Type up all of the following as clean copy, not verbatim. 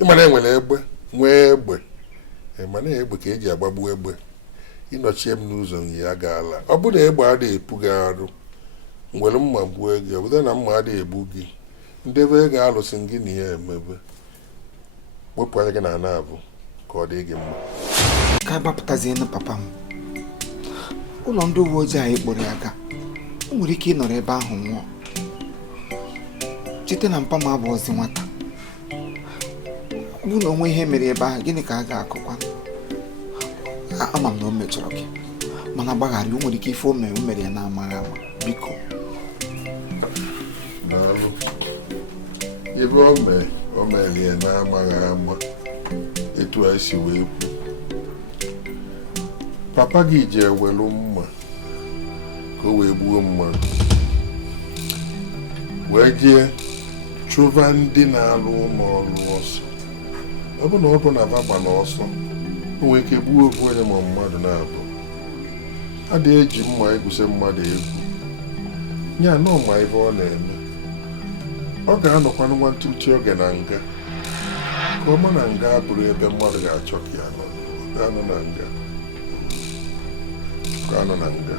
ịmana enwere egbe nwee egbe mana egbe ka eji agbagbu egbe ịnọchie m n'ụzọ ya gaala ọ bụ na egbe adịghị epu gị arụ nwere mma gbuo gị ọ bụrụ na mma adịghị egbu gị ndebe ego alụsị gị na ihe emebe wepụ anya gị na ana abụ ka ọ dị gị mma ka gbapụtazienụ papa m ụlọ ndị uwe ojii anyị kpọrọ ya aka o nwere ike ịnọrọ ebe ahụ nwụọ chite na mpa m abụọzi nwata ọ bụ na onwe ihe mere ebe ahụ gịnị ka a ga-akụkwa ama m na o mejọrọ gị mana gbaghara o nwere ike ife o mere ya na-amaghị ama biko daalụ ebe o mere ya na-amaghị ama etu anyị si wee kwu papa gị ji ewelu mma ka o wee gbuo mmadụ wee jee chụva ndị na-alụ ụlọ ọrụ ọsọ ọ bụ na ọ bụ na aba gbara ọsọ o nwere ike gbuo ofu onye ma mmadụ na-abụ adịghị eji mma egwusi mmadụ egwu ya nọ ma ebe ọ na-eme ọ ga-anọkwanụ nwantịntị oge na nga ka ọ ma na nga abụrụ ebe mmadụ ga-achọ ka ya nọ ọ ga-anọ na nga ka anọ na nga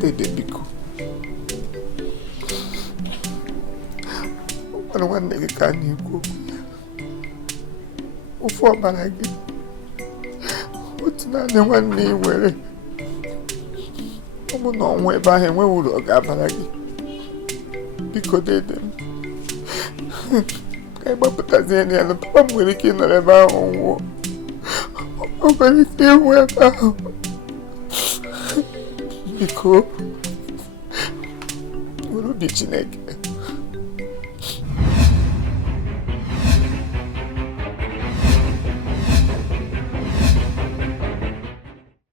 dede biko ọgbara nwanne gị ka anyị ekwu okwu ya ofu ọbara gị otu naanị nwanne ị nwere ọ bụ na ọnwa ebe ahụ enweghị uru ọ ga-abara gị biko dede m ka ị gbapụtazie ya na papa m nwere ike ịnọrọ ebe ahụ nwụọ ọ nwere ike ịnwụ ebe ahụ biko uru dị Chineke